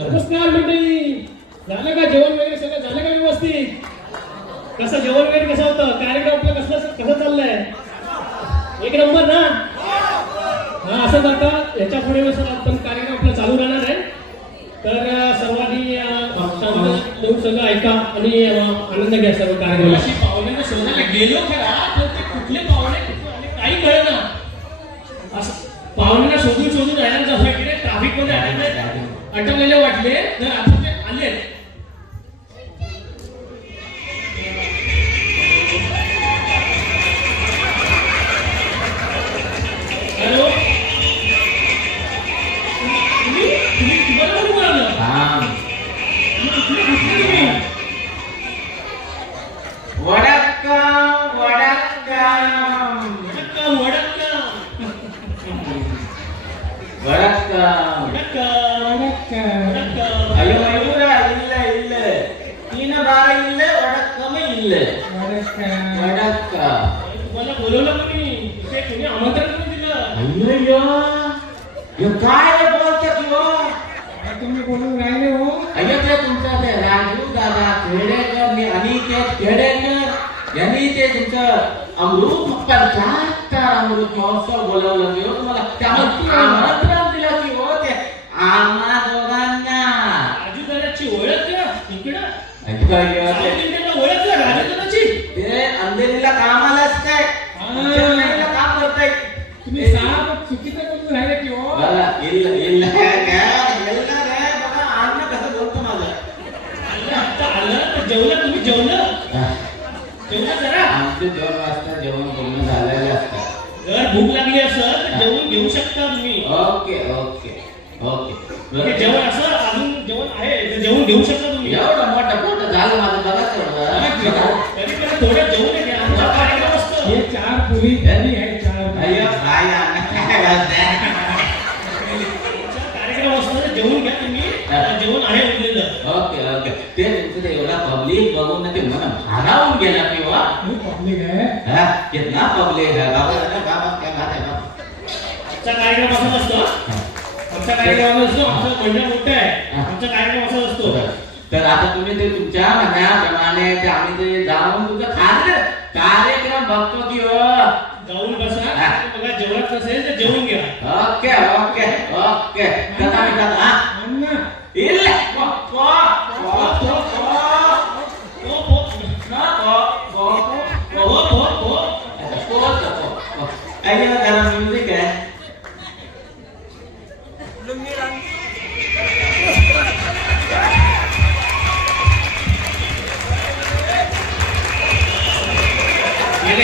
नमस्कार मंडळी. झालं का जेवण वगैरे सगळं झालं का व्यवस्थित? कसं जेवण वगैरे कसं होतं? कार्यक्रम आपला कसं चाललंय? एक नंबर ना? हा असं आता याच्या पुढे आपण कार्यक्रम आपला चालू राहणार आहे. तर सर्वांनी सगळं ऐका आणि आनंद घ्या सर्व कार्यक्रमाची. पाहुण्यांना शोधायला गेलो खरा तर ते कुठले पाहुणे काही कळेना. असं पाहुण्यांना शोधून राहिल्याचं असं की ट्रॅफिक मध्ये अटकलेले वाटले तर आपण ते आले. हॅलो तुम्ही तुम्हाला कोण बोलावलं? तुम्हाला बोलवलं कोणी आमंत्रण कोणी दिलं? काय बोलता किंवा तुम्ही बोलून राहिले हो. अय्या तुमचा ते राजू दादा खेडेकर आणि ते खेडेकर यांनी ते तुमचं अमृत 75 अमृत महोत्सव बोलवलं की हो तुम्हाला त्यामध्ये आमंत्रण दिलं की हो ते आम्हा दोघांना. राजू दादाची ओळख द्या इकडं. ओळख राजू दादाची ते अंधेरीला कामालाच काय चेन्नईला काम करताय तुम्ही साहेब चुकीचं बोलून राहिले की हो. जेवलं तुम्ही जेवलं जरा. आमचे 2 वाजता जेवण पूर्ण झालेले असतात. जर भूक लागली असेल तर जेवण घेऊ शकता तुम्ही. ओके ओके ओके जेवण असं अजून जेवण आहे तर जेवण घेऊ शकता तुम्ही. एवढं मोठं झालं माझं बघा तेवढं. तरी पण थोडं जेवण घ्या. आमचा कार्यक्रम असतो. हे 4 पुरी आहे 4. कार्यक्रम असतो तर जेवण घ्या तुम्ही. जेवण आहे उरलेलं. ओके ओके ते तुमचं एवढा पब्लिक बघून ना ते मन भारावून गेला किंवा पब्लिक आहे. कितना पब्लिक है बाबा क्या बात है. आमचा कार्यक्रम असा असतो. आमचा कार्यक्रम असतो. आमचा मंडळ मोठं आहे. आमचा कार्यक्रम असा असतो. तर आता तुम्ही ते तुमच्या मनाप्रमाणे ते आम्ही ते जाऊन तुमचं कार्यक्रम बघतो की हो. जाऊन बसा. बघा जेवणात नसेल तर जेवून घ्या. Okay okay okay.